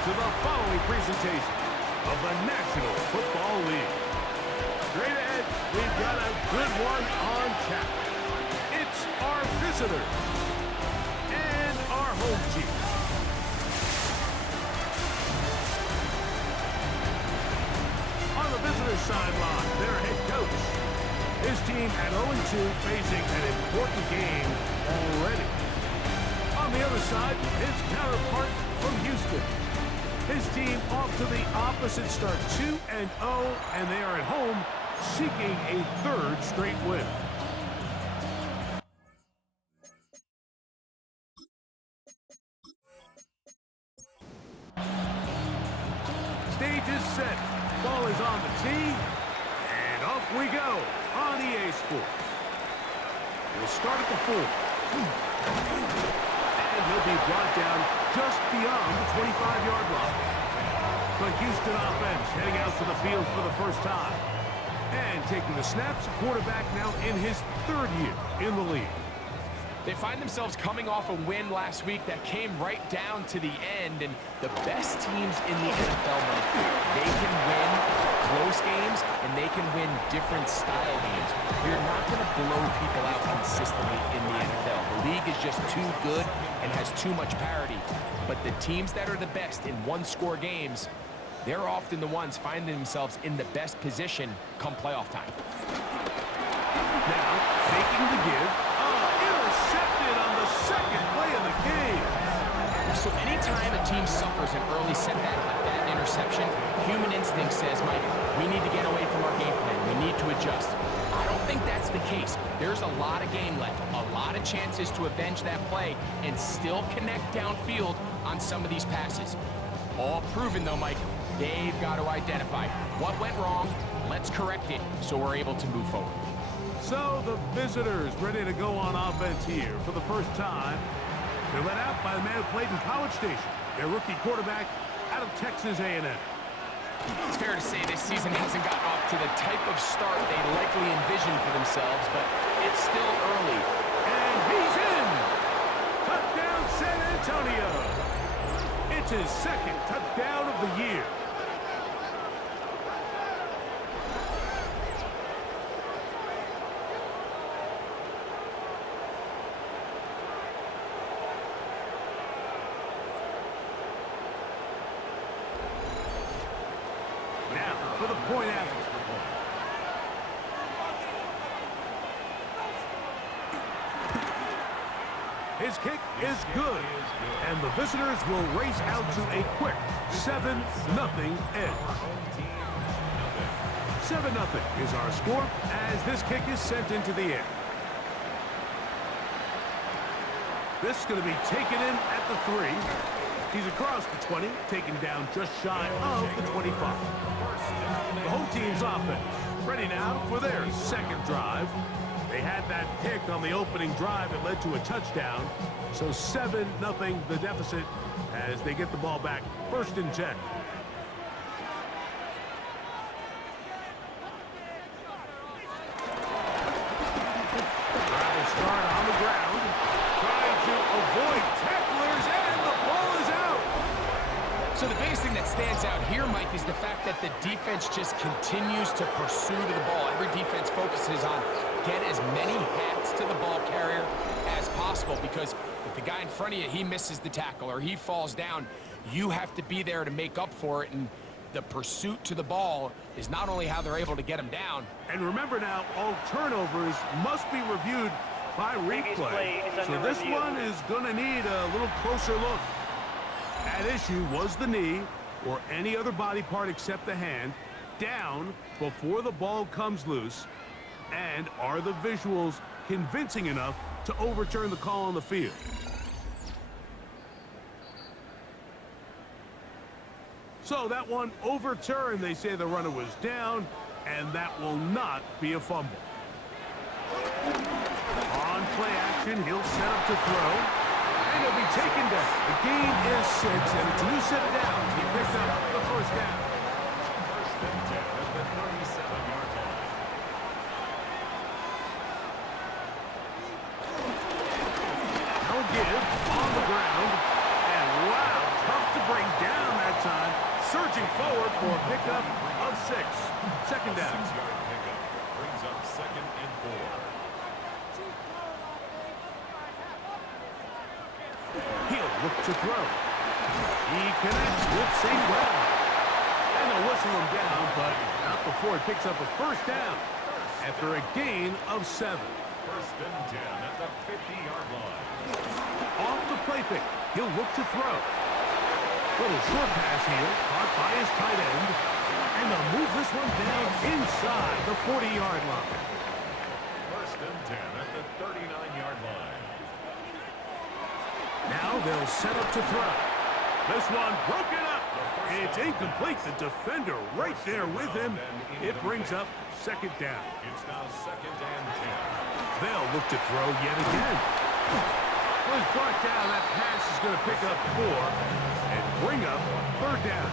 to the following presentation of the National Football League. Straight ahead, we've got a good one on tap. It's our visitors and our home team. On the visitors' sideline, their head coach. His team at 0-2 facing an important game already. On the other side, his counterpart from Houston. His team off to the opposite start, 2-0, and they are at home seeking a third straight win. Stage is set. Ball is on the tee, and off we go on EA Sports. We'll start at the 4. And he'll be brought down just beyond the 25-yard line. The Houston offense heading out to the field for the first time. And taking the snaps, quarterback now in his third year in the league. They find themselves coming off a win last week that came right down to the end, and the best teams in the NFL, they can win close games, and they can win different style games. You're not going to blow people out consistently in the NFL. The league is just too good and has too much parity. But the teams that are the best in one-score games, they're often the ones finding themselves in the best position come playoff time. Now, faking the give. Intercepted on the second play of the game. So anytime a team suffers an early setback like that interception, human instinct says, Mike, we need to get away from our game plan. We need to adjust. I don't think that's the case. There's a lot of game left, a lot of chances to avenge that play and still connect downfield on some of these passes. All proven, though, Mike. They've got to identify what went wrong. Let's correct it so we're able to move forward. So the visitors ready to go on offense here for the first time. They're led out by the man who played in College Station, their rookie quarterback out of Texas A&M. It's fair to say this season hasn't gotten off to the type of start they likely envisioned for themselves, but it's still early. And he's in! Touchdown San Antonio! It's his second touchdown of the year. Now for the point after. His kick is good, and the visitors will race out to a quick 7-0 edge. 7-0 is our score as this kick is sent into the air. This is going to be taken in at the 3. He's across the 20, taken down just shy of the 25. The home team's offense ready now for their second drive. They had that pick on the opening drive that led to a touchdown. So 7-0 the deficit as they get the ball back. 1st and 10. Travel start on the ground. Trying to avoid tacklers, and the ball is out. So the biggest thing that stands out here, Mike, is the fact that the defense just continues to pursue to the ball. Every defense focuses on get as many hats to the ball carrier as possible, because if the guy in front of you, he misses the tackle or he falls down, you have to be there to make up for it, and the pursuit to the ball is not only how they're able to get him down. And remember now, all turnovers must be reviewed by replay. So this one is going to need a little closer look. At issue was the knee or any other body part except the hand down before the ball comes loose. And are the visuals convincing enough to overturn the call on the field? So that one overturned. They say the runner was down, and that will not be a fumble. On play action, he'll set up to throw, and he'll be taken down. The gain is 6, and it's a new set of downs. He picks up the first down. First and 10 at the 37-yard line. No give on the ground, and wow, tough to bring down that forward for a pickup of 6. Second down. 6-yard pickup brings up 2nd and 4. He'll look to throw. He connects with St. Brown. And they'll whistle him down, but not before he picks up a first down after a gain of 7. 1st and 10 at the 50-yard line. Off the play fake, he'll look to throw. Little short pass here, caught by his tight end. And they'll move this one down inside the 40-yard line. 1st and 10 at the 39-yard line. Now they'll set up to throw. This one broken up. It's incomplete. The defender right there with him. It brings up 2nd down. It's now 2nd and 10. They'll look to throw yet again. Was brought down. That pass is going to pick up 4 and bring up 3rd down.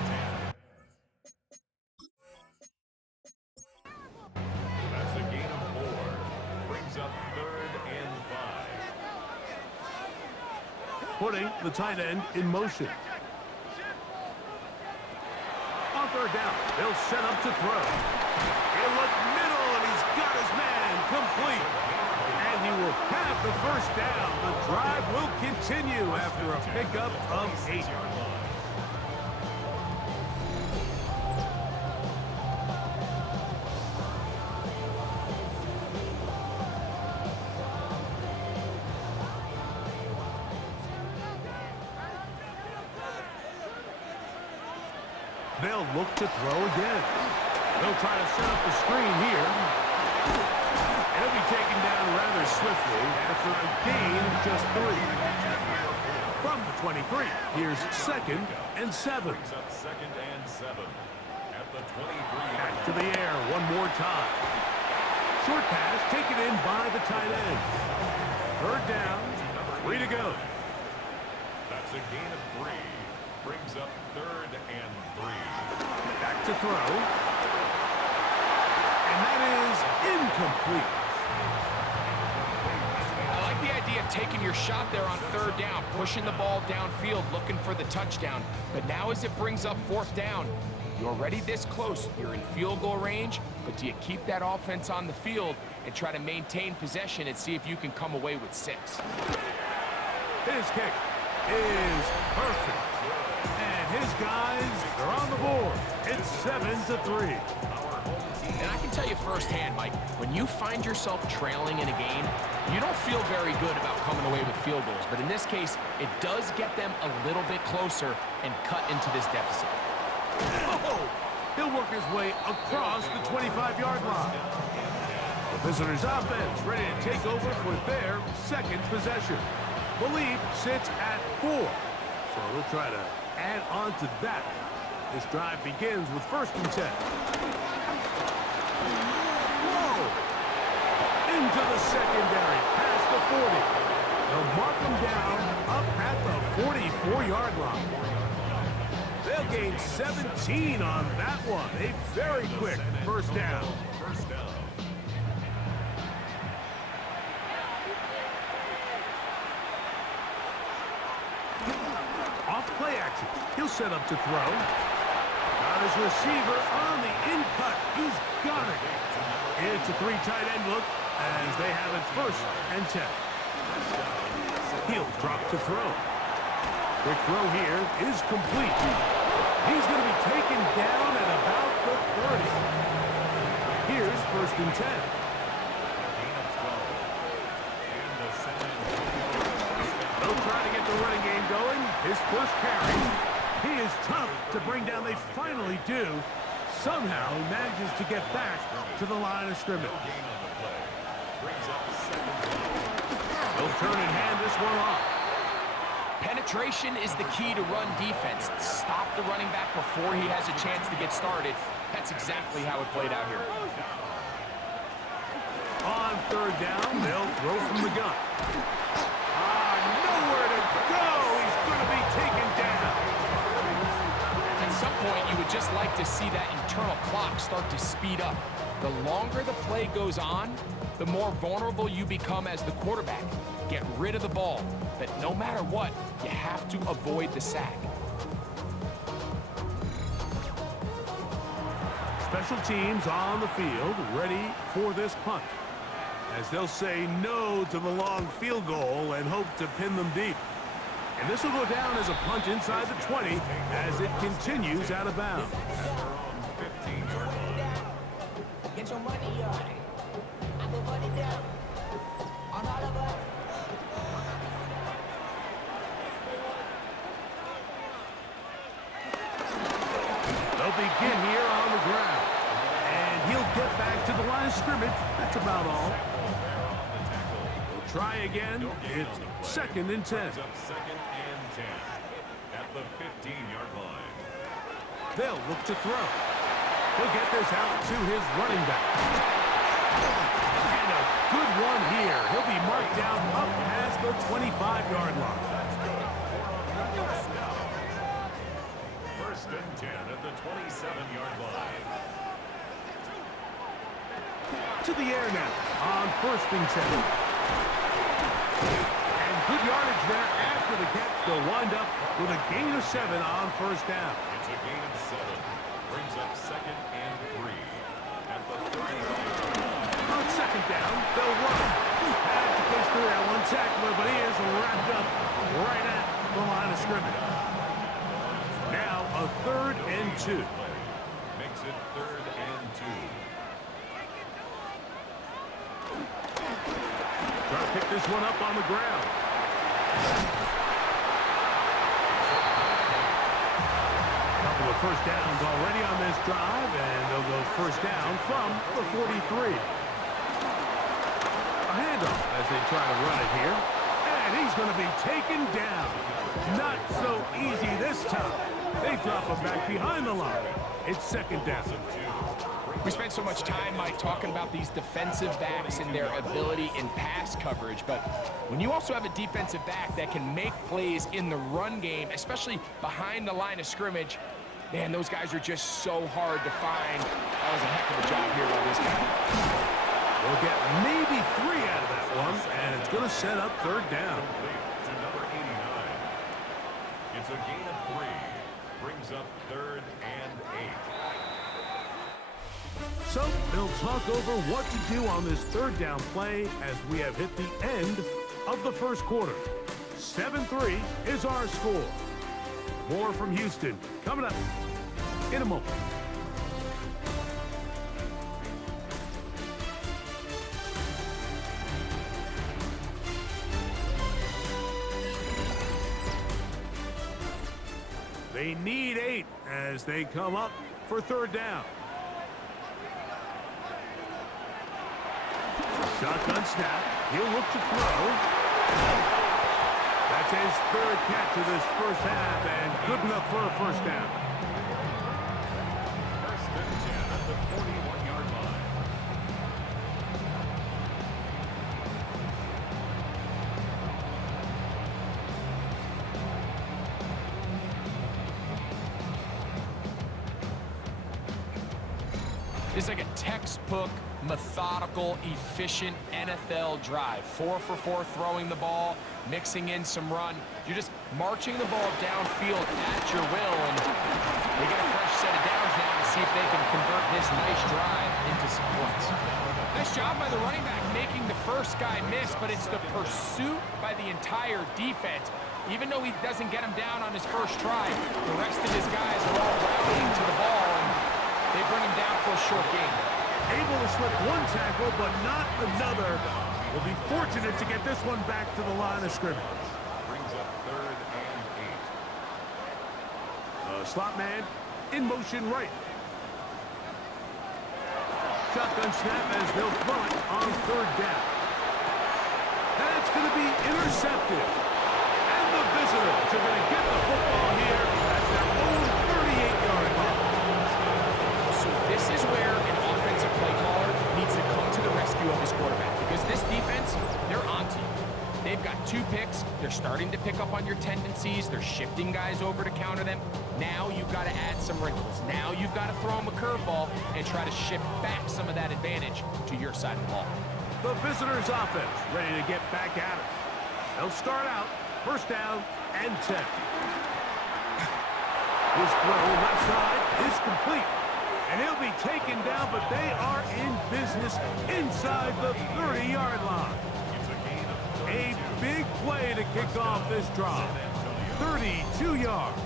That's a gain of 4. Brings up 3rd and 5. Putting the tight end in motion. On 3rd down, they'll set up to throw. He'll look middle, and he's got his man complete. And he will have the first down. The drive will continue after a pickup of 8. They'll look to throw again. They'll try to set up the screen here. He'll be taken down rather swiftly after a gain of just 3. From the 23, here's 2nd and 7. Brings up 2nd and 7 at the 23. Back to the air one more time. Short pass taken in by the tight end. 3rd down, 3 to go. That's a gain of 3. Brings up 3rd and 3. Back to throw. And that is incomplete. I like the idea of taking your shot there on 3rd down, pushing the ball downfield, looking for the touchdown. But now as it brings up 4th down, you're already this close. You're in field goal range, but do you keep that offense on the field and try to maintain possession and see if you can come away with 6? His kick is perfect. And his guys are on the board. It's 7-3. And I can tell you firsthand, Mike, when you find yourself trailing in a game, you don't feel very good about coming away with field goals. But in this case, it does get them a little bit closer and cut into this deficit. Oh! He'll work his way across the 25-yard line. The visitors' offense ready to take over for their 2nd possession. The lead sits at 4. So they'll try to add on to that. This drive begins with 1st and 10. Whoa! Into the secondary, past the 40. They'll mark them down up at the 44-yard line. They'll gain 17 on that one. A very quick first down. First down. Off play action. He'll set up to throw. Got his receiver on the in-cut. He's got it. It's a 3 tight end look as they have it 1st and 10. He'll drop to throw. Quick throw here is complete. He's going to be taken down at about the 30. Here's 1st and 10. They'll try to get the running game going. His first carry. He is tough to bring down. They finally do. Somehow he manages to get back to the line of scrimmage. They'll turn and hand this one off. Penetration is the key to run defense. Stop the running back before he has a chance to get started. That's exactly how it played out here. On 3rd down, they'll throw from the gun. Nowhere to go. He's going to be taken down. At some point, you would just like to see that internal clock start to speed up. The longer the play goes on, the more vulnerable you become as the quarterback. Get rid of the ball, but no matter what, you have to avoid the sack. Special teams on the field, ready for this punt, as they'll say no to the long field goal and hope to pin them deep. And this will go down as a punt inside the 20 as it continues out of bounds. Get your money up. I go money down. On all of us. They'll begin here on the ground. And he'll get back to the line of scrimmage. That's about all. They'll try again. It's 2nd and 10. Second and 10 at the 15-yard line. They'll look to throw. He'll get this out to his running back. And a good one here. He'll be marked down up past the 25-yard line. First and 10 at the 27-yard line. To the air now on 1st and 10. And good yardage there after the catch. They'll wind up with a gain of 7 on 1st down. It's a gain of 7. Brings up 2nd and 3 at the 30-yard line. On 2nd down, they'll run. Had to push through that one tackler, but he is wrapped up right at the line of scrimmage. Now a 3rd and 2. Makes it 3rd and 2. Try to pick this one up on the ground. Couple of first downs already on this drive, and they'll go first down from the 43. A handoff as they try to run it here. And he's going to be taken down. Not so easy this time. They drop him back behind the line. It's 2nd down. We spent so much time, Mike, talking about these defensive backs and their ability in pass coverage, but when you also have a defensive back that can make plays in the run game, especially behind the line of scrimmage, man, those guys are just so hard to find. That was a heck of a job here by this guy. We'll get maybe 3 out of that one, and it's going to set up 3rd down. To number 89. It's a gain of 3. Brings up 3rd and 8. So they'll talk over what to do on this 3rd down play as we have hit the end of the 1st quarter. 7-3 is our score. More from Houston coming up in a moment. They need 8 as they come up for 3rd down. Shotgun snap. He'll look to throw. That's his 3rd catch of this 1st half, and good enough for a 1st down. First and 10 at the 41-yard line. It's like a textbook, methodical, efficient NFL drive. 4 for 4 throwing the ball, mixing in some run. You're just marching the ball downfield at your will, and they get a fresh set of downs now to see if they can convert this nice drive into some points. Nice job by the running back making the first guy miss, but it's the pursuit by the entire defense. Even though he doesn't get him down on his first try, the rest of his guys are all rallying to the ball, and they bring him down for a short gain. Able to slip one tackle, but not another. Will be fortunate to get this one back to the line of scrimmage. Brings up 3rd and 8. Slot man in motion right. Shotgun snap as they'll throw it on 3rd down. That's going to be intercepted. And the visitors are going to get the football here at their own 38-yard line. So this is where an offensive play caller needs to come to the rescue of his quarterback, because this defense, they're onto you. They've got 2 picks. They're starting to pick up on your tendencies. They're shifting guys over to counter them. Now you've got to add some wrinkles. Now you've got to throw them a curveball and try to shift back some of that advantage to your side of the ball. The visitors' offense ready to get back at it. They'll start out 1st down and 10. His throw left side is complete. And he'll be taken down, but they are in business inside the 30-yard line. A big play to kick off this drive. 32 yards.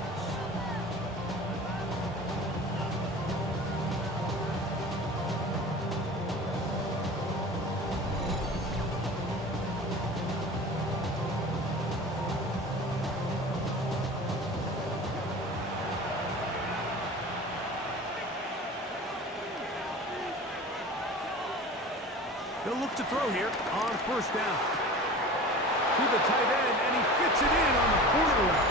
They'll look to throw here on first down. To the tight end, and he fits it in on the corner route.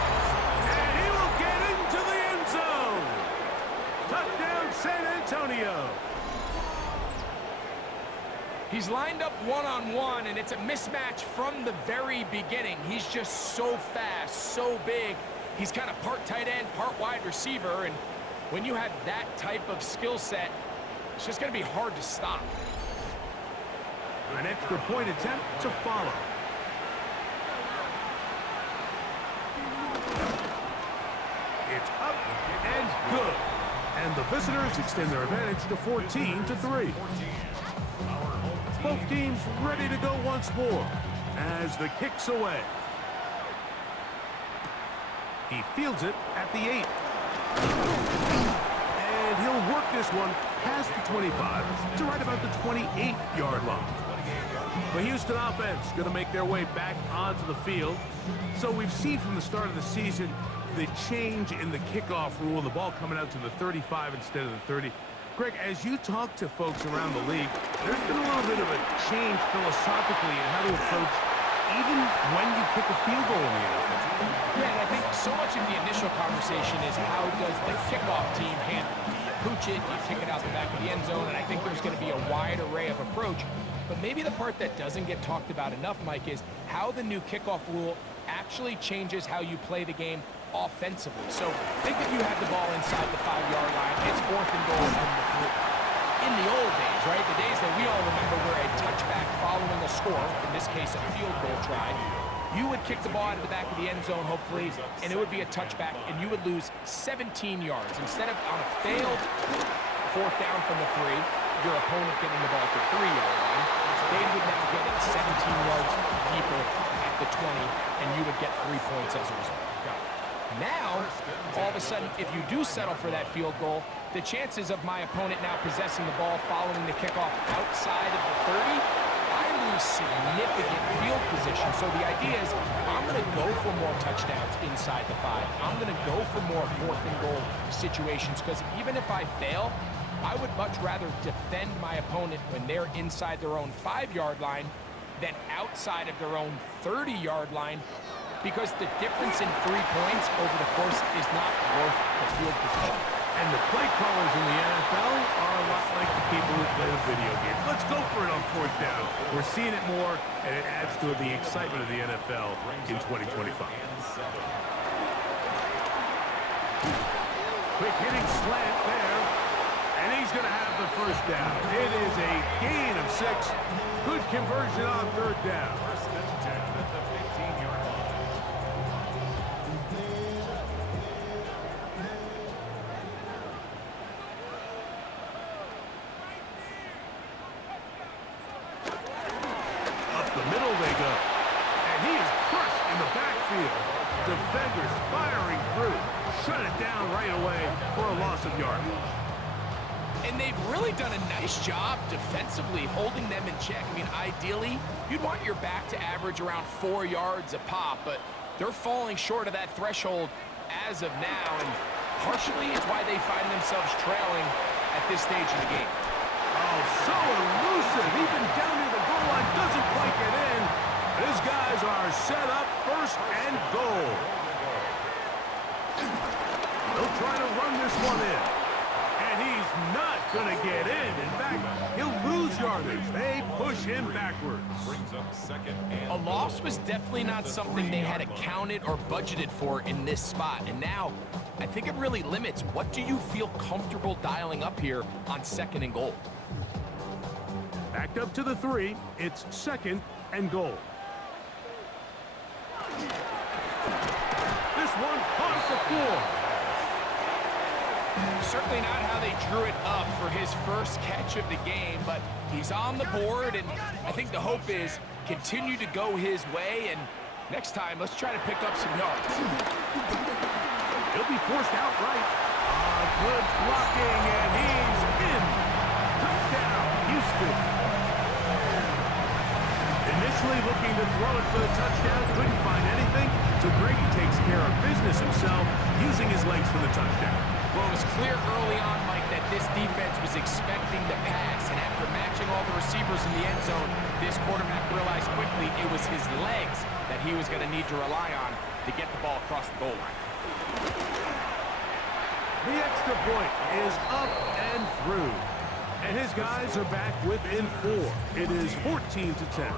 And he will get into the end zone. Touchdown, San Antonio. He's lined up one-on-one, and it's a mismatch from the very beginning. He's just so fast, so big. He's kind of part tight end, part wide receiver, and when you have that type of skill set, it's just going to be hard to stop. An extra point attempt to follow. It's up and good. And the visitors extend their advantage to 14-3. Both teams ready to go once more as the kick's away. He fields it at the 8. And he'll work this one past the 25 to right about the 28-yard line. The Houston offense going to make their way back onto the field. So we've seen from the start of the season the change in the kickoff rule, the ball coming out to the 35 instead of the 30. Greg, as you talk to folks around the league, there's been a little bit of a change philosophically in how to approach even when you kick a field goal in the NFL. Yeah, and I think so much of the initial conversation is how does the kickoff team handle it? Do you pooch it? Do you kick it out the back of the end zone? And I think there's going to be a wide array of approach. But maybe the part that doesn't get talked about enough, Mike, is how the new kickoff rule actually changes how you play the game offensively. So think if you had the ball inside the 5-yard line, it's 4th and goal from the 3. In the old days, right, the days that we all remember where a touchback following a score, in this case a field goal try, you would kick the ball out of the back of the end zone, hopefully, and it would be a touchback, and you would lose 17 yards. Instead of on a failed 4th down from the 3, your opponent getting the ball at the 3-yard line, they would now get it 17 yards deeper at the 20, and you would get 3 points as a result. Now, all of a sudden, if you do settle for that field goal, the chances of my opponent now possessing the ball following the kickoff outside of the 30, I lose significant field position. So the idea is I'm going to go for more touchdowns inside the 5. I'm going to go for more 4th and goal situations because even if I fail, I would much rather defend my opponent when they're inside their own 5-yard line than outside of their own 30-yard line, because the difference in 3 points over the course is not worth the field position. And the play callers in the NFL are a lot like the people who play the video games. Let's go for it on 4th down. We're seeing it more, and it adds to the excitement of the NFL in 2025. Quick hitting slant there. And he's going to have the first down. It is a gain of 6. Good conversion on 3rd down. First and 10 at the 15-yard line. Up the middle they go. And he is crushed in the backfield. Defenders firing through. Shut it down right away for a loss of yardage. And they've really done a nice job defensively holding them in check. I mean, ideally, you'd want your back to average around 4 yards a pop, but they're falling short of that threshold as of now, and partially it's why they find themselves trailing at this stage of the game. Oh, so elusive. Even down near the goal line, doesn't quite get in. These guys are set up 1st and goal. They'll try to run this one in. And he's not going to get in. In fact, he'll lose yardage. They push him backwards. Brings up 2nd and A loss was definitely not something they had accounted or budgeted for in this spot. And now, I think it really limits what do you feel comfortable dialing up here on 2nd and goal. Backed up to the 3. It's 2nd and goal. This one caught the floor. Certainly not how they drew it up for his first catch of the game, but he's on the board, and I think the hope is continue to go his way, and next time, let's try to pick up some yards. He'll be forced outright. Good blocking, and he's in. Touchdown, Houston. Initially looking to throw it for the touchdown, couldn't find anything, so Brady takes care of business himself, using his legs for the touchdown. Well, it was clear early on, Mike, that this defense was expecting the pass, and after matching all the receivers in the end zone, this quarterback realized quickly it was his legs that he was going to need to rely on to get the ball across the goal line. The extra point is up and through, and his guys are back within 4. It is 14-10.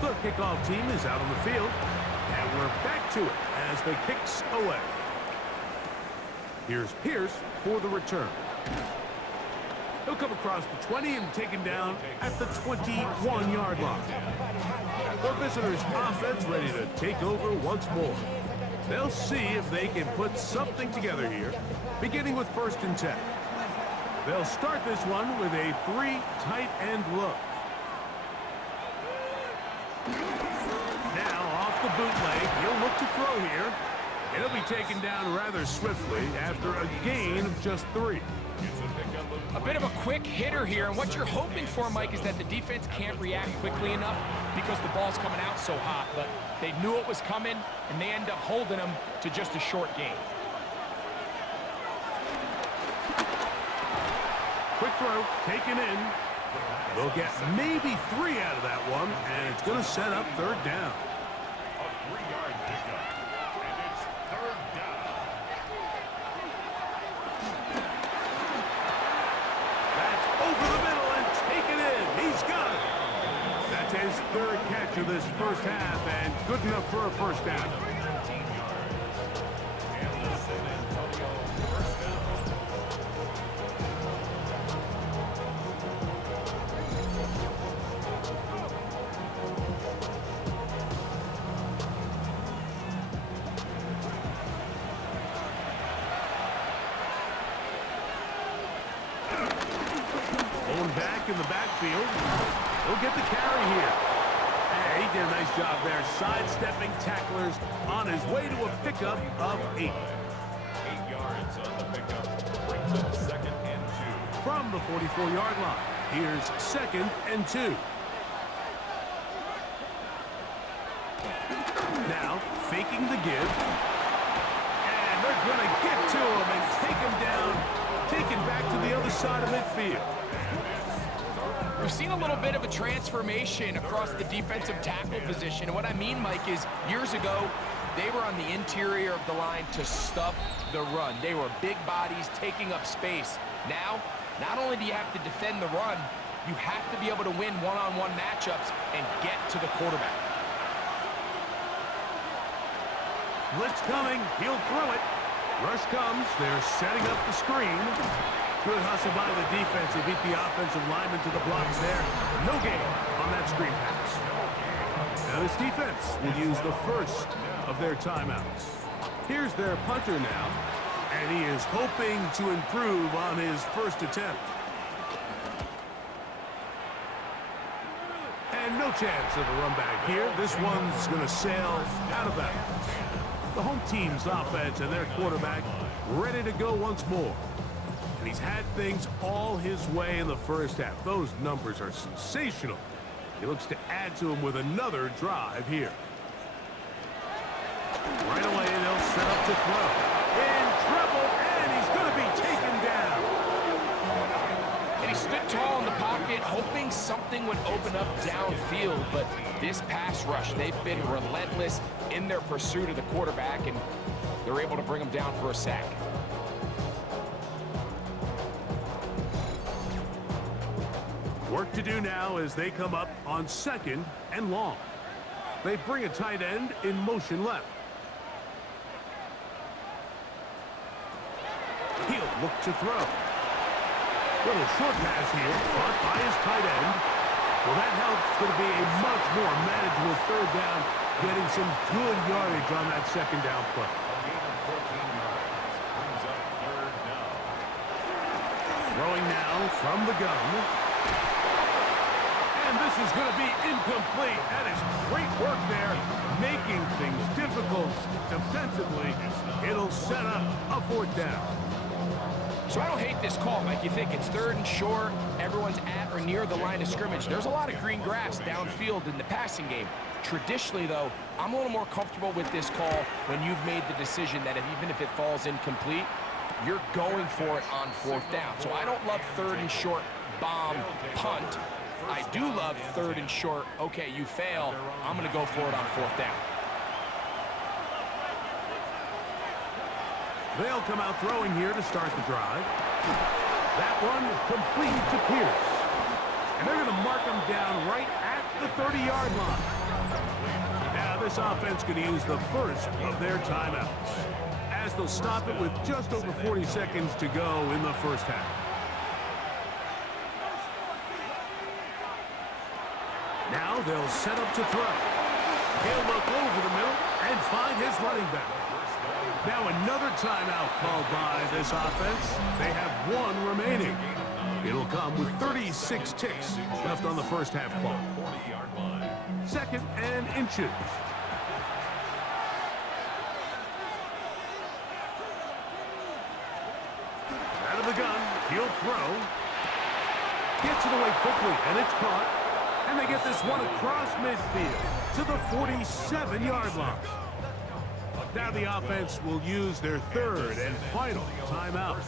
The kickoff team is out on the field, and we're back to it as the kicks away. Here's Pierce for the return. He'll come across the 20 and taken down at the 21-yard line. The visitors' offense ready to take over once more. They'll see if they can put something together here, beginning with 1st and 10. They'll start this one with a 3 tight end look. Now off the bootleg, he'll look to throw here. It'll be taken down rather swiftly after a gain of just 3. A bit of a quick hitter here, and what you're hoping for, Mike, is that the defense can't react quickly enough because the ball's coming out so hot, but they knew it was coming, and they end up holding them to just a short gain. Quick throw, taken in. They'll get maybe 3 out of that one, and it's going to set up 3rd down. A 3-yard pickup, and it's 3rd down. That's over the middle and taken in. He's got it. That's his 3rd catch of this first half, and good enough for a 1st down. 13 yards. And the San Antonio 1st down. Back in the backfield. He'll get the carry here. Hey, he did a nice job there, sidestepping tacklers on his way to a pickup of 8. 8 yards on the pickup. Brings up 2nd and 2. From the 44-yard line, here's 2nd and 2. Now, faking the give. And they're going to get to him and take him down, taken back to the other side of midfield. We've seen a little bit of a transformation across the defensive tackle position. And what I mean, Mike, is years ago, they were on the interior of the line to stop the run. They were big bodies taking up space. Now, not only do you have to defend the run, you have to be able to win one-on-one matchups and get to the quarterback. Blitz coming. He'll throw it. Rush comes. They're setting up the screen. Good hustle by the defense. He beat the offensive lineman to the blocks there. No gain on that screen pass. Now this defense will use the first of their timeouts. Here's their punter now, and he is hoping to improve on his first attempt. And no chance of a run back here. This one's going to sail out of bounds. The home team's offense and their quarterback ready to go once more. And he's had things all his way in the first half. Those numbers are sensational. He looks to add to them with another drive here. Right away, they'll set up to throw. In trouble, and he's going to be taken down. And he stood tall in the pocket, hoping something would open up downfield. But this pass rush, they've been relentless in their pursuit of the quarterback, and they're able to bring him down for a sack. Work to do now as they come up on 2nd and long. They bring a tight end in motion left. He'll look to throw. Little short pass here, caught by his tight end. Well, that helps. It's going to be a much more manageable 3rd down getting some good yardage on that second down play. A gain of 14 yards brings up third down. Throwing now from the gun. And this is going to be incomplete. That is great work there, making things difficult defensively. It'll set up a fourth down. So I don't hate this call, Mike. You think it's third and short, everyone's at or near the line of scrimmage. There's a lot of green grass downfield in the passing game. Traditionally, though, I'm a little more comfortable with this call when you've made the decision that even if it falls incomplete, you're going for it on fourth down. So I don't love third and short bomb punt. I do love third and short, okay, you fail, I'm going to go for it on fourth down. They'll come out throwing here to start the drive. That one complete to Pierce. And they're going to mark him down right at the 30-yard line. Now this offense going to use the first of their timeouts, as they'll stop it with just over 40 seconds to go in the first half. Now they'll set up to throw. He'll look over the middle and find his running back. Now another timeout called by this offense. They have one remaining. It'll come with 36 ticks left on the first half clock. 40-yard line. Second and inches. Out of the gun, he'll throw. Gets it away quickly, and it's caught. And they get this one across midfield to the 47-yard line. Now the offense will use their third and final timeout,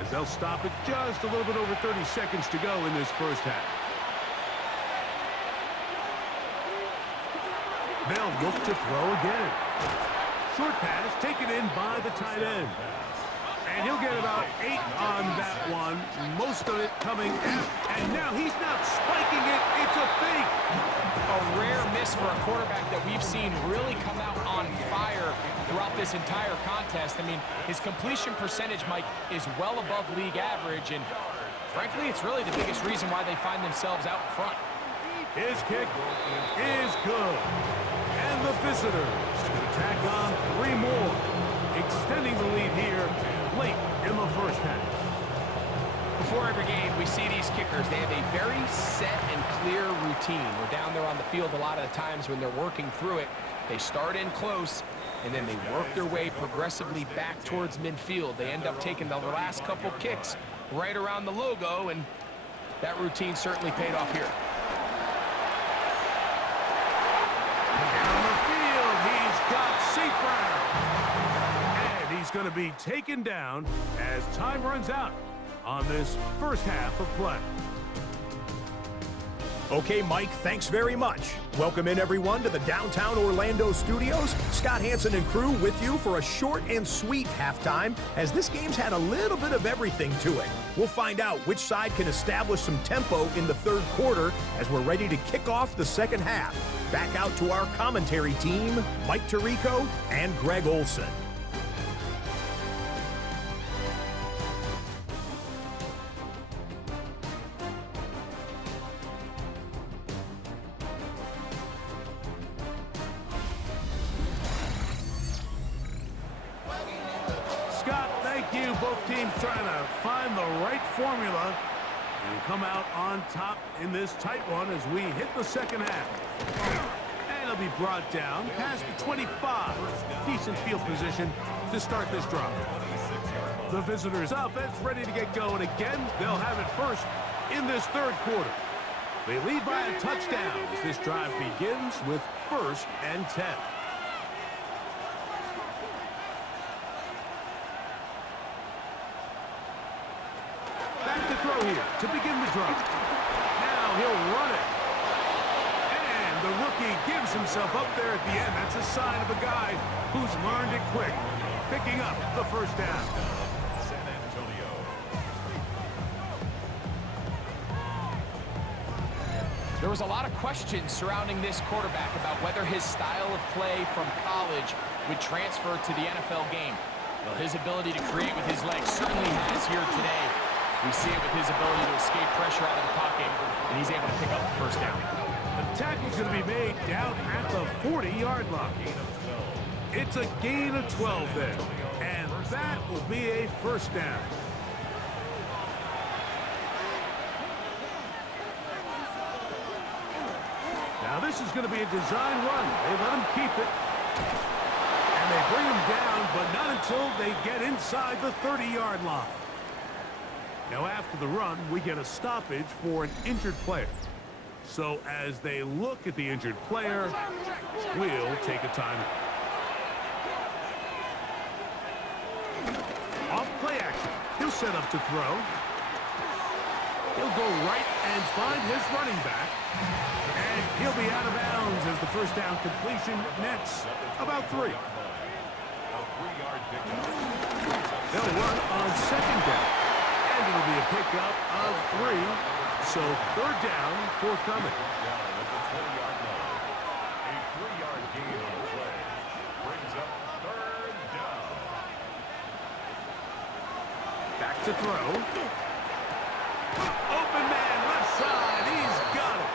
as they'll stop it just a little bit over 30 seconds to go in this first half. They'll look to throw again. Short pass taken in by the tight end. And he'll get about 8 on that one, most of it coming out. And now he's not spiking it, it's a fake. A rare miss for a quarterback that we've seen really come out on fire throughout this entire contest. I mean, his completion percentage, Mike, is well above league average, and frankly, it's really the biggest reason why they find themselves out in front. His kick is good. And the visitors can tack on 3 more, extending the lead here late in the first half. Before every game, we see these kickers. They have a very set and clear routine. We're down there on the field a lot of the times when they're working through it. They start in close, and then they work their way progressively back towards midfield. They end up taking the last couple kicks right around the logo, and that routine certainly paid off here. Down the field, he's got St. Brown. And he's going to be taken down as time runs out on this first half of play. Okay, Mike, thanks very much. Welcome in, everyone, to the downtown Orlando studios. Scott Hansen and crew with you for a short and sweet halftime, as this game's had a little bit of everything to it. We'll find out which side can establish some tempo in the third quarter as we're ready to kick off the second half. Back out to our commentary team, Mike Tirico and Greg Olson. Scott, thank you. Both teams trying to find the right formula and come out on top in this tight one as we hit the second half. And it'll be brought down past the 25. Decent field position to start this drive. The visitors' offense ready to get going again. They'll have it first in this third quarter. They lead by a touchdown as this drive begins with 1st and 10. Back to throw here to begin the drive. Now he'll run it. And the rookie gives himself up there at the end. That's a sign of a guy who's learned it quick, picking up the first down. San Antonio. There was a lot of questions surrounding this quarterback about whether his style of play from college would transfer to the NFL game. Well, his ability to create with his legs certainly has here today. We see it with his ability to escape pressure out of the pocket, and he's able to pick up the first down. The tackle's going to be made down at the 40-yard line. It's a gain of 12 there, and that will be a first down. Now this is going to be a design run. They let him keep it, and they bring him down, but not until they get inside the 30-yard line. Now after the run, we get a stoppage for an injured player. So as they look at the injured player, we'll take a timeout. Off play action. He'll set up to throw. He'll go right and find his running back. And he'll be out of bounds as the first down completion nets about 3. They'll run on second down. And it'll be a pickup of 3. So third down forthcoming. A 3-yard gain on the play. Brings up third down. Back to throw. Open man, left side. He's got it.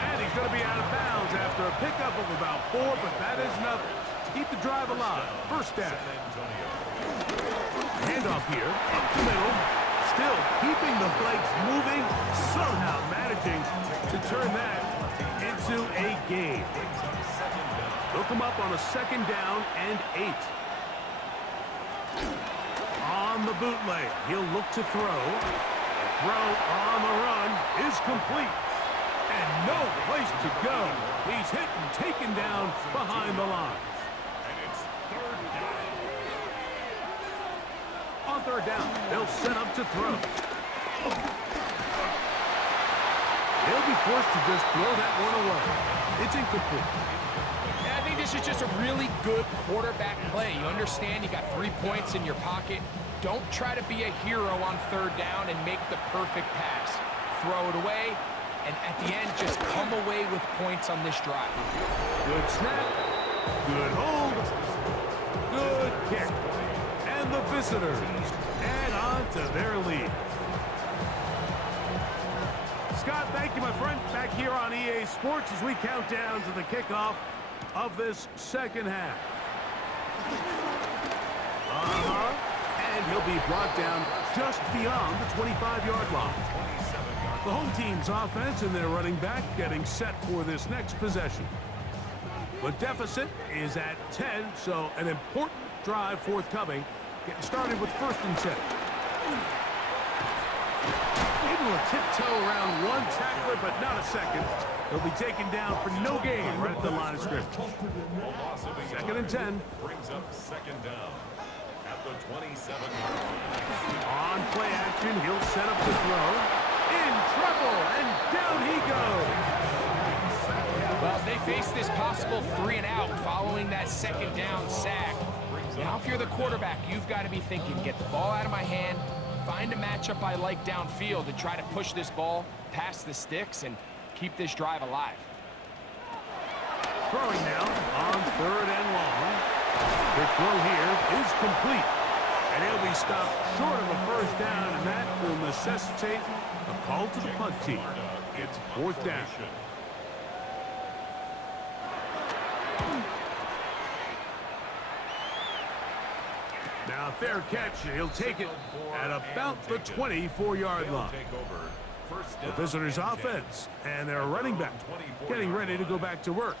And he's going to be out of bounds after a pickup of about 4, but that is nothing. To keep the drive alive. First down. Handoff here. Up the middle. Still keeping the legs moving. Somehow managing to turn that into a gain. They'll come up on a second down and 8. On the bootleg, he'll look to throw. Throw on the run is complete. And no place to go. He's hit and taken down behind the line. And it's third down. On third down, they'll set up to throw. He'll be forced to just throw that one away. It's incomplete. And I think this is just a really good quarterback play. You understand you got 3 points in your pocket. Don't try to be a hero on third down and make the perfect pass. Throw it away, and at the end, just come away with points on this drive. Good snap. Good hold. Good kick. And the visitors add on to their lead. Scott, thank you, my friend. Back here on EA Sports as we count down to the kickoff of this second half. And he'll be brought down just beyond the 25-yard line. The home team's offense and their running back getting set for this next possession. The deficit is at 10, so an important drive forthcoming. Getting started with first and 10. Able to tiptoe around one tackler, but not a second. He'll be taken down for no gain right at the line of scrimmage. Second and 10. Brings up second down at the 27-yard line. On play action, he'll set up to throw. In trouble, and down he goes. Well, as they face this possible 3 and out following that second down sack, now if you're the quarterback, you've got to be thinking, get the ball out of my hand, find a matchup I like downfield and try to push this ball past the sticks and keep this drive alive. Throwing now on third and long. The throw here is complete. And he'll be stopped short of a first down, and that will necessitate a call to the punt team. It's fourth down. Now fair catch, and he'll take it at about the 24-yard line. The visitors' offense and their running back getting ready to go back to work.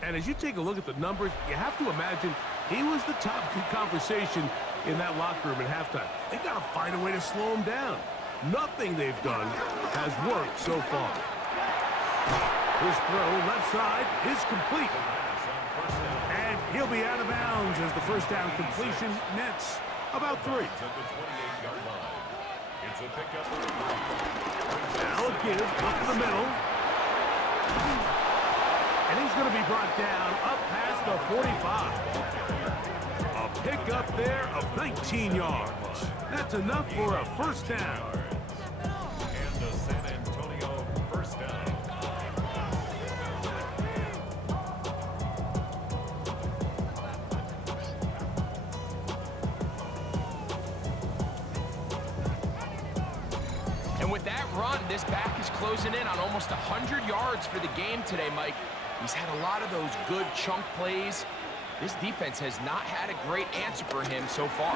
And as you take a look at the numbers, you have to imagine he was the top conversation in that locker room at halftime. They got to find a way to slow him down. Nothing they've done has worked so far. His throw left side is complete. And he'll be out of bounds as the first down completion nets about 3. Now a give up the middle. And he's going to be brought down up past the 45. A pickup there of 19 yards. That's enough for a first down. And the San Antonio first down. with that run, this back is closing in on almost 100 yards for the game today, Mike. He's had a lot of those good chunk plays. This defense has not had a great answer for him so far.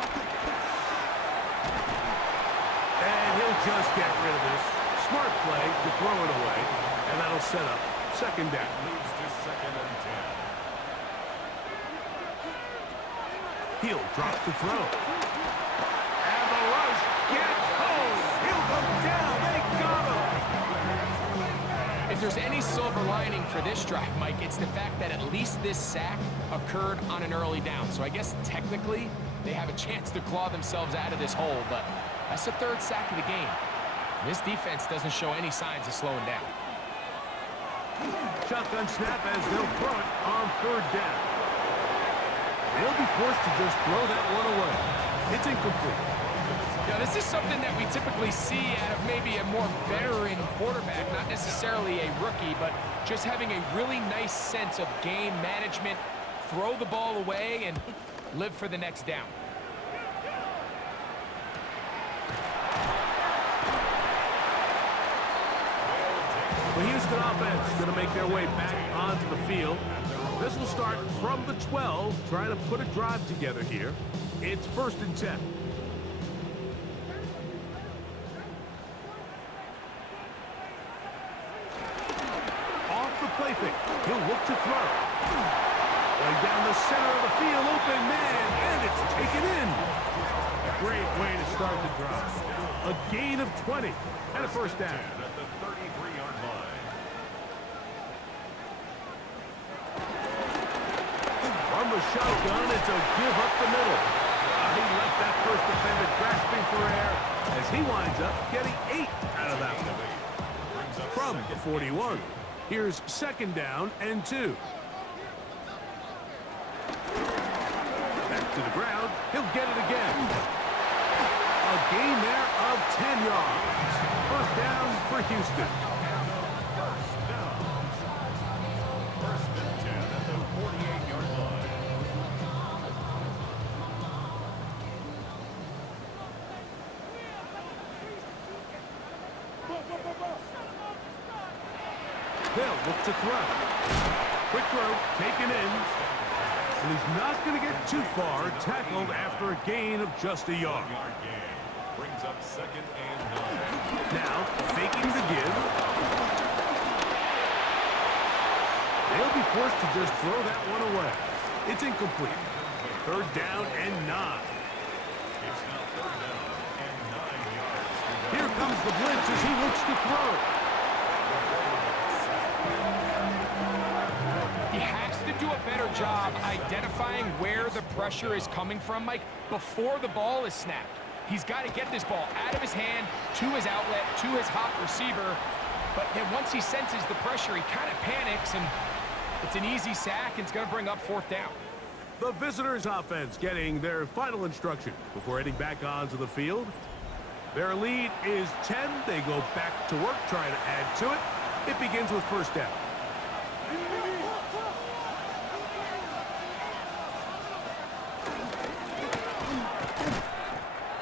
And he'll just get rid of this. Smart play to throw it away, and that'll set up second down. Moves to 2nd and 10. He'll drop to throw. And the rush gets home. He'll go down. They got him. If there's any silver lining for this drive, Mike, it's the fact that at least this sack occurred on an early down. So I guess technically they have a chance to claw themselves out of this hole, but that's the 3rd sack of the game. This defense doesn't show any signs of slowing down. Shotgun snap as they'll throw it on 3rd down. They'll be forced to just throw that one away. It's incomplete. Now, this is something that we typically see out of maybe a more veteran quarterback, not necessarily a rookie, but just having a really nice sense of game management, throw the ball away, and live for the next down. The Houston offense is going to make their way back onto the field. This will start from the 12, trying to put a drive together here. It's 1st and 10. Off the play fake. He'll look to throw. Going down the center of the field, open man, and it's taken in. Great way to start the drive. A gain of 20 and a 1st down. At the 33-yard line. From the shotgun, it's a give up the middle. He left that first defender grasping for air as he winds up getting 8 out of that one. From the 41, here's 2nd down and 2. Back to the ground. He'll get it again. A gain there of 10 yards. 1st down for Houston. 1st and 10 at the 48-yard line. They'll look to throw. Quick throw, taken in. And he's not going to get too far, tackled after a gain of just a yard. 1-yard gain. Brings up 2nd and 9. Now, faking the give. They'll be forced to just throw that one away. It's incomplete. 3rd down and 9. It's now 3rd down and 9 yards to go. Here comes the blitz as he looks to throw. He has to do a better job identifying where the pressure is coming from, Mike, before the ball is snapped. He's got to get this ball out of his hand, to his outlet, to his hot receiver. But then once he senses the pressure, he kind of panics, and it's an easy sack, and it's going to bring up 4th down. The visitors' offense getting their final instruction before heading back onto the field. Their lead is 10. They go back to work, trying to add to it. It begins with 1st down.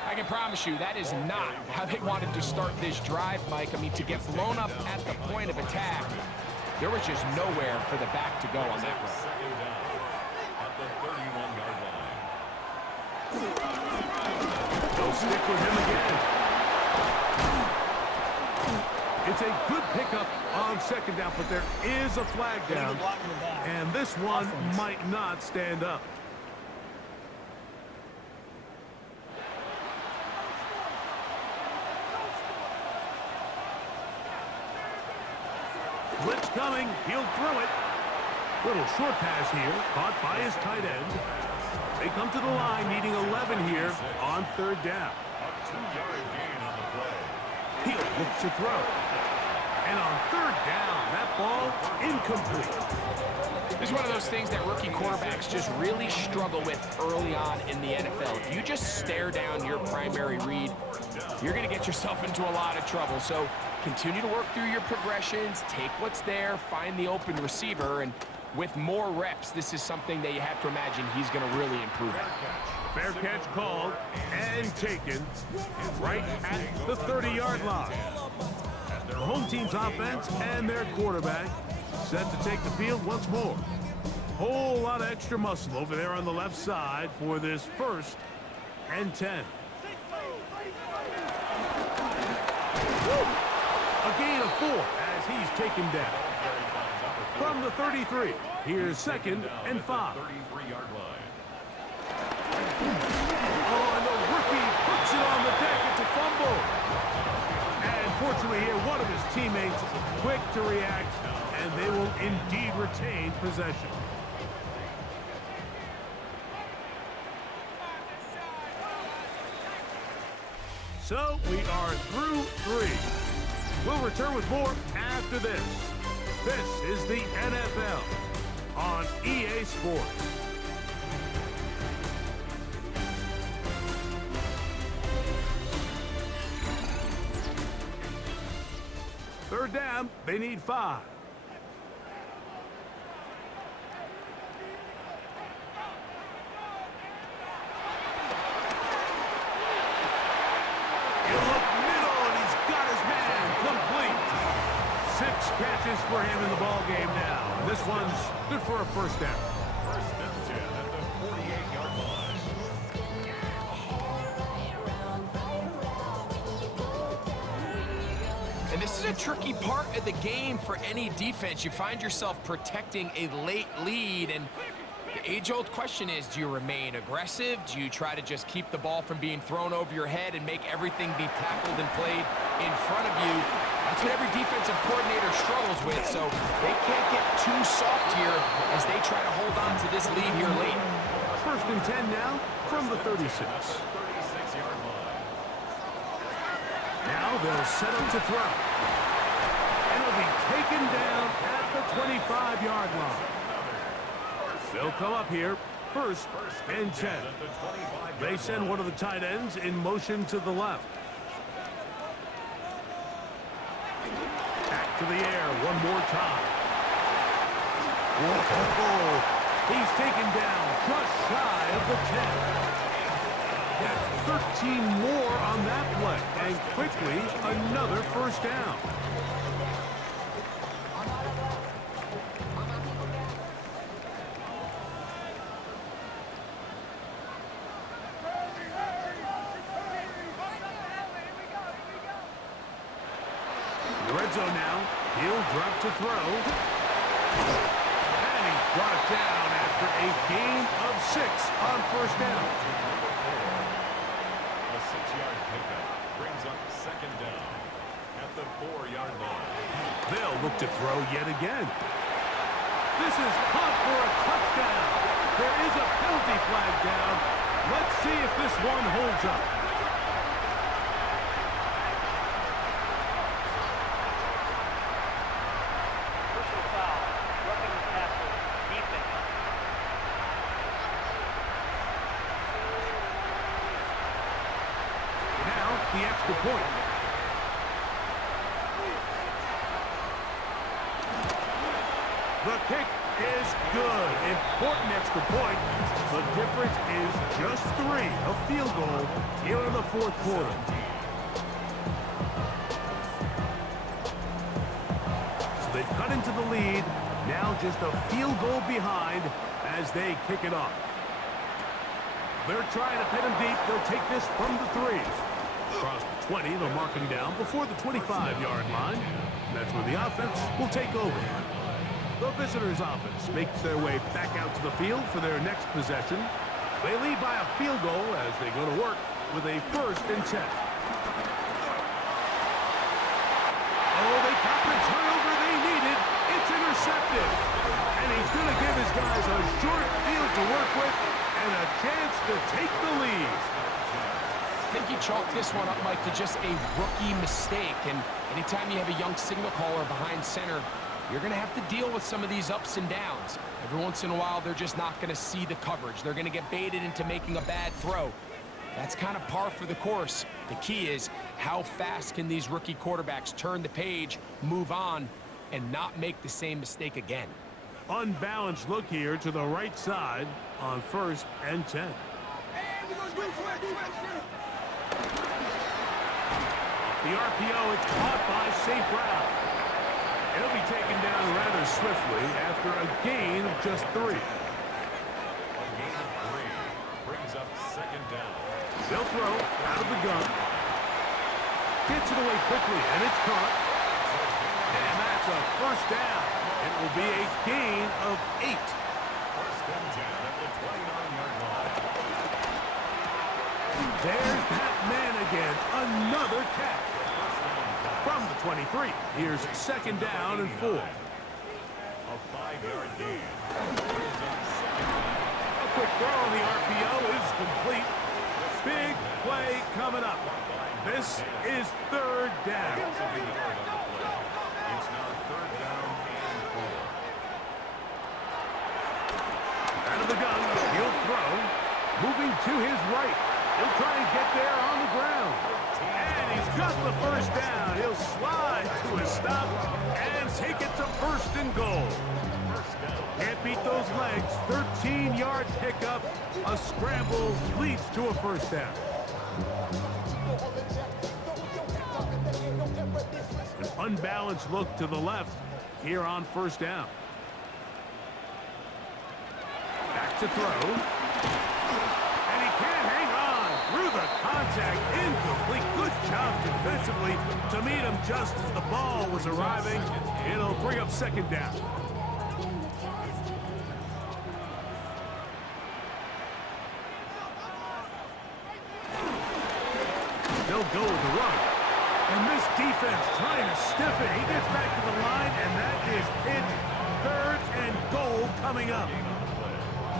I can promise you that is not how they wanted to start this drive, Mike. I mean, to get blown up at the point of attack, there was just nowhere for the back to go on that run. 2nd down at the 31-yard line. They'll stick with him again. It's a good pickup on 2nd down, but there is a flag down, and this one might not stand up. Blitz coming. He'll throw it. Little short pass here, caught by his tight end. They come to the line, needing 11 here on 3rd down. A 2-yard gain on the play. He'll look to throw. And on 3rd down, that ball incomplete. This is one of those things that rookie quarterbacks just really struggle with early on in the NFL. If you just stare down your primary read, you're going to get yourself into a lot of trouble. So continue to work through your progressions, take what's there, find the open receiver, and with more reps, this is something that you have to imagine he's going to really improve at. Fair catch called and taken right at the 30-yard line. The home team's offense and their quarterback set to take the field once more. Whole lot of extra muscle over there on the left side for this 1st and 10. A gain of 4 as he's taken down. From the 33, here's 2nd and 5. Oh, and the rookie puts it on the deck. It's a fumble. And fortunately here, one of his teammates quick to react, and they will indeed retain possession. So we are through 3. We'll return with more after this. This is the NFL on EA Sports. Third down, they need 5. Catches for him in the ball game now. This one's good for a 1st down. 1st and 10 at the 48-yard line. And this is a tricky part of the game for any defense. You find yourself protecting a late lead, and the age-old question is, do you remain aggressive? Do you try to just keep the ball from being thrown over your head and make everything be tackled and played in front of you? That's what every defensive coordinator struggles with, so they can't get too soft here as they try to hold on to this lead here late. 1st and 10 now from the 36. Now they'll set him to throw. And he'll be taken down at the 25-yard line. They'll come up here, 1st and 10. They send one of the tight ends in motion to the left. Back to the air one more time. Whoa! He's taken down just shy of the 10. That's 13 more on that play, and quickly another 1st down. Red zone now. He'll drop to throw. And he's brought down after a gain of 6 on 1st down. A 6-yard pickup brings up 2nd down at the 4-yard line. They'll look to throw yet again. This is caught for a touchdown. There is a penalty flag down. Let's see if this one holds up. The extra point. The kick is good. Important extra point. The difference is just 3. A field goal here in the 4th quarter. So they've cut into the lead. Now just a field goal behind as they kick it off. They're trying to pin him deep. They'll take this from the 3. Across the 20, they'll mark him down before the 25-yard line. And that's where the offense will take over. The visitors' offense makes their way back out to the field for their next possession. They lead by a field goal as they go to work with a 1st and 10. Oh, they got the turnover they needed. It's intercepted. And he's going to give his guys a short field to work with and a chance to take the lead. I think he chalked this one up, Mike, to just a rookie mistake. And anytime you have a young signal caller behind center, you're going to have to deal with some of these ups and downs. Every once in a while, they're just not going to see the coverage. They're going to get baited into making a bad throw. That's kind of par for the course. The key is how fast can these rookie quarterbacks turn the page, move on, and not make the same mistake again. Unbalanced look here to the right side on 1st and 10. The RPO, it's caught by St. Brown. It'll be taken down rather swiftly after a gain of just 3. A gain of 3 brings up second down. They'll throw out of the gun. Gets it away quickly, and it's caught. And that's a first down. It will be a gain of 8. First and 10 at the 29-yard line. There's that man again. Another catch. From the 23, here's second down and 4. A 5-yard gain. Brings up second down. A quick throw on the RPO is complete. Big play coming up. This is third down. It's now third down and 4. Out of the gun, he'll throw. Moving to his right. He'll try and get there on the ground. And he's got the first down. He'll slide to a stop and take it to first and goal. Can't beat those legs. 13-yard pickup. A scramble leads to a first down. An unbalanced look to the left here on first down. Back to throw. And he can't hang on through the contact. Incomplete. Good job defensively to meet him just as the ball was arriving. It'll bring up second down. They'll go with the run. And this defense trying to stiff it. He gets back to the line, and that is it. Third and goal coming up.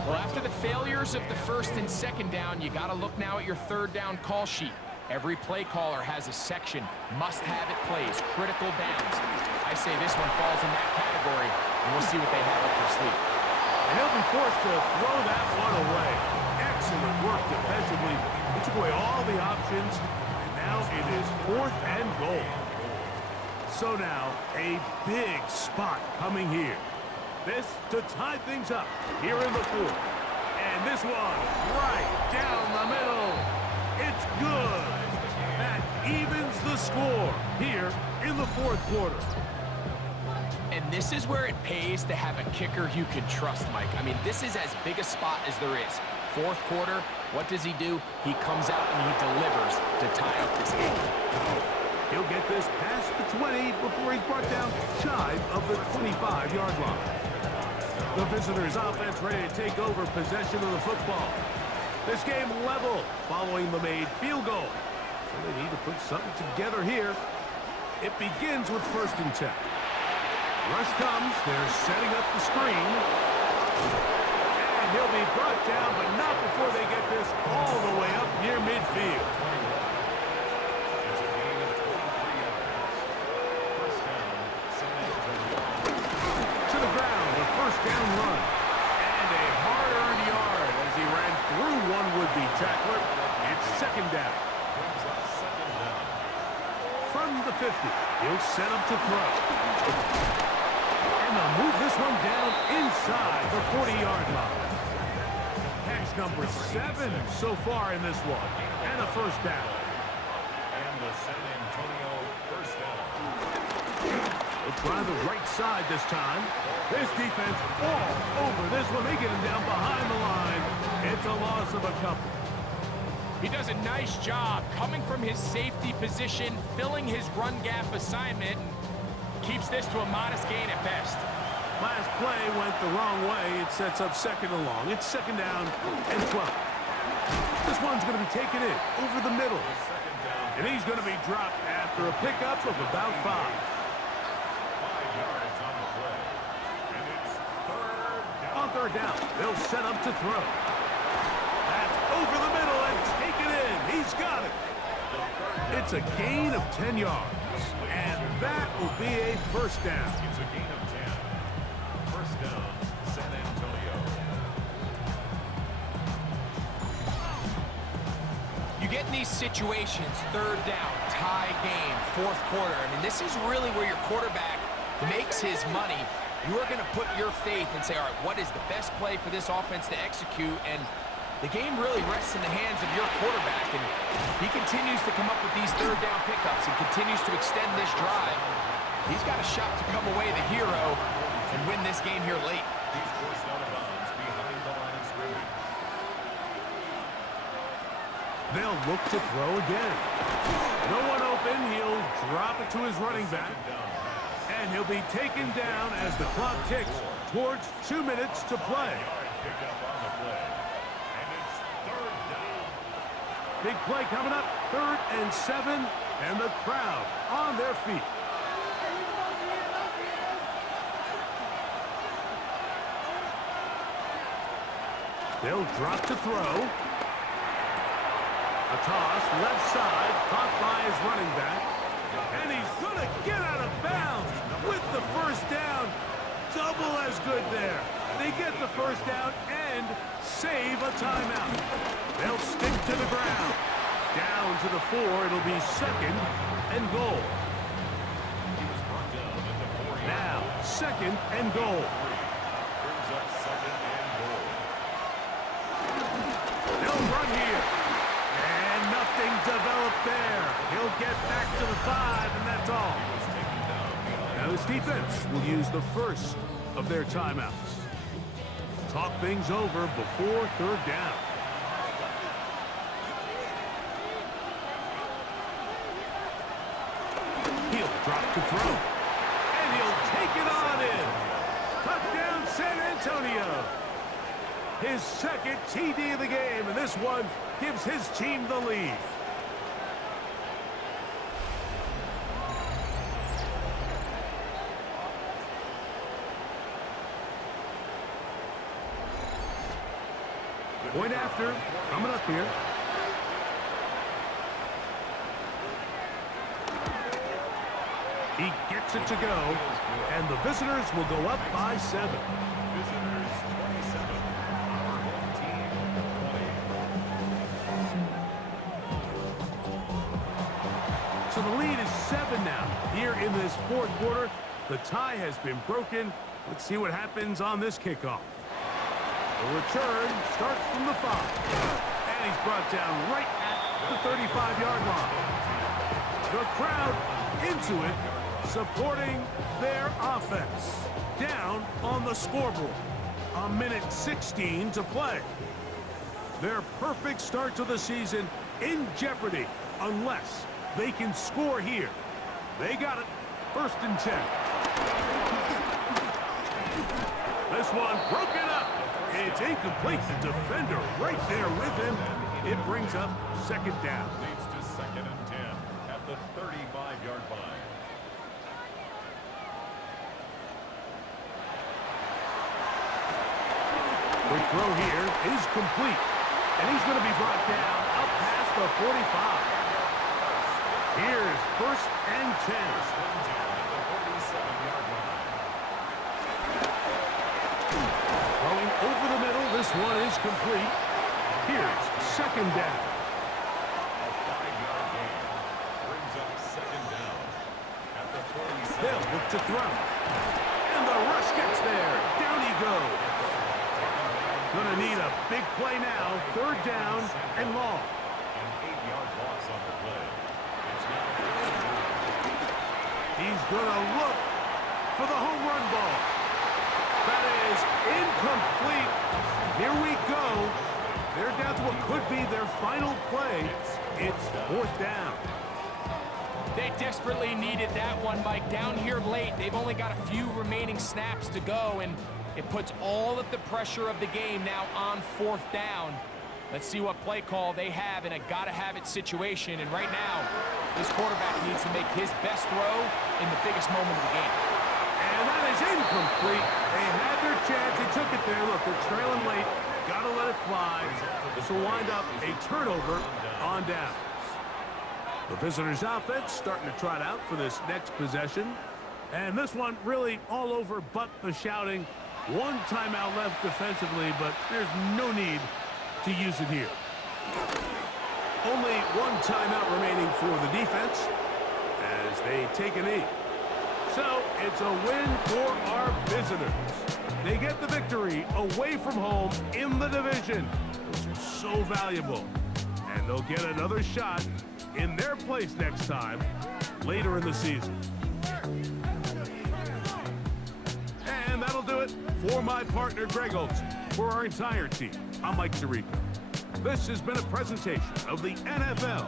Well, after the failures of the first and second down, you got to look now at your third down call sheet. Every play caller has a section, must-have-it plays, critical downs. I say this one falls in that category, and we'll see what they have up their sleeve. And he'll be forced to throw that one away. Excellent work defensively. He took away all the options, and now it is fourth and goal. So now, a big spot coming here. This to tie things up here in the fourth. And this one right down the middle. It's good. That evens the score here in the fourth quarter. And this is where it pays to have a kicker you can trust, Mike. I mean, this is as big a spot as there is. Fourth quarter, what does he do? He comes out and he delivers to tie up this game. He'll get this past the 20 before he's brought down shy of the 25-yard line. The visitors' offense ready to take over possession of the football. This game level following the made field goal. So they need to put something together here. It begins with first and 10. Rush comes. They're setting up the screen. And he'll be brought down, but not before they get this all the way up near midfield. It's a gain of 23 yards. First down, San Antonio. To the ground, a first down run. And a hard-earned yard as he ran through one would-be tackler. It's second down. Brings up second down. From the 50, he'll set up to throw. And they'll move this one down inside the 40-yard line. Catch number 7 so far in this one. And a first down. And the San Antonio first down. They'll try the right side this time. This defense all over this one. They get him down behind the line. It's a loss of a couple. He does a nice job coming from his safety position, filling his run gap assignment, and keeps this to a modest gain at best. Last play went the wrong way. It sets up second and long. It's second down and 12. This one's going to be taken in over the middle. And he's going to be dropped after a pickup of about 5. 5 yards on the play. And it's third down. On third down, they'll set up to throw. That's over the middle and taken in. He's got it. It's a gain of 10 yards. And that will be a first down. It's a gain of 10. First down, San Antonio. You get in these situations, third down, tie game, fourth quarter. I mean, this is really where your quarterback makes his money. You are going to put your faith and say, all right, what is the best play for this offense to execute? And The game really rests in the hands of your quarterback, and he continues to come up with these third down pickups and continues to extend this drive. He's got a shot to come away the hero and win this game here late. He's forced out of bounds behind the line of scrimmage. They'll look to throw again. No one open. He'll drop it to his running back. And he'll be taken down as the clock ticks towards 2 minutes to play. Pick up on the play. And it's third down. Big play coming up, 3rd and 7, and the crowd on their feet. They'll drop to throw. A toss, left side, caught by his running back. And he's going to get out of bounds with the first down. Double as good there. They get the first down and save a timeout. They'll stick to the ground. Down to the 4. It'll be 2nd and goal. He was brought down at the 4-yard line. Now, 2nd and goal. Brings up 2nd and goal. They'll run here. And nothing developed there. He'll get back to the 5, and that's all. He was taken down behind. Now this defense will use the first of their timeouts. Talk things over before 3rd down. He'll drop to throw. And he'll take it on in. Touchdown San Antonio. His 2nd TD of the game, and this one gives his team the lead. Point after, coming up here. He gets it to go, and the visitors will go up by 7. Visitors 27. Our home team 20. So the lead is 7 now. Here in this 4th quarter, the tie has been broken. Let's see what happens on this kickoff. The return starts from the 5. And he's brought down right at the 35-yard line. The crowd into it, supporting their offense. Down on the scoreboard. 1:16 to play. Their perfect start to the season in jeopardy unless they can score here. They got it. 1st and 10. This one broken up. It's incomplete. The defender right there with him. It brings up 2nd down. Leads to 2nd and 10 at the 35-yard line. Quick throw here is complete. And he's going to be brought down up past the 45. Here's 1st and 10. At the 47-yard line. Throwing over the middle. This one is complete. Here's 2nd down. A 5-yard gain brings up 2nd down at the 47. They'll look to throw. And the rush gets there. Down he goes. Gonna need a big play now. 3rd down and long. An 8-yard loss on the play. It's now 3rd and 9. He's gonna look for the home run ball. That is incomplete. Here we go. They're down to what could be their final play. It's 4th down. They desperately needed that one, Mike. Down here late, they've only got a few remaining snaps to go, and it puts all of the pressure of the game now on 4th down. Let's see what play call they have in a gotta-have-it situation. And right now, this quarterback needs to make his best throw in the biggest moment of the game. And that is incomplete. They had their chance. They took it there. Look, they're trailing late. Gotta let it fly. This will wind up a turnover on downs. The visitors' offense starting to trot out for this next possession. And this one really all over but the shouting. 1 timeout left defensively, but there's no need to use it here. Only 1 timeout remaining for the defense as they take a knee. So it's a win for our visitors. They get the victory away from home in the division. Those are so valuable. And they'll get another shot in their place next time, later in the season. And that'll do it for my partner, Greg Olson. For our entire team, I'm Mike Tirico. This has been a presentation of the NFL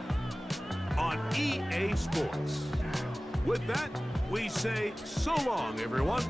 on EA Sports. With that, we say so long, everyone.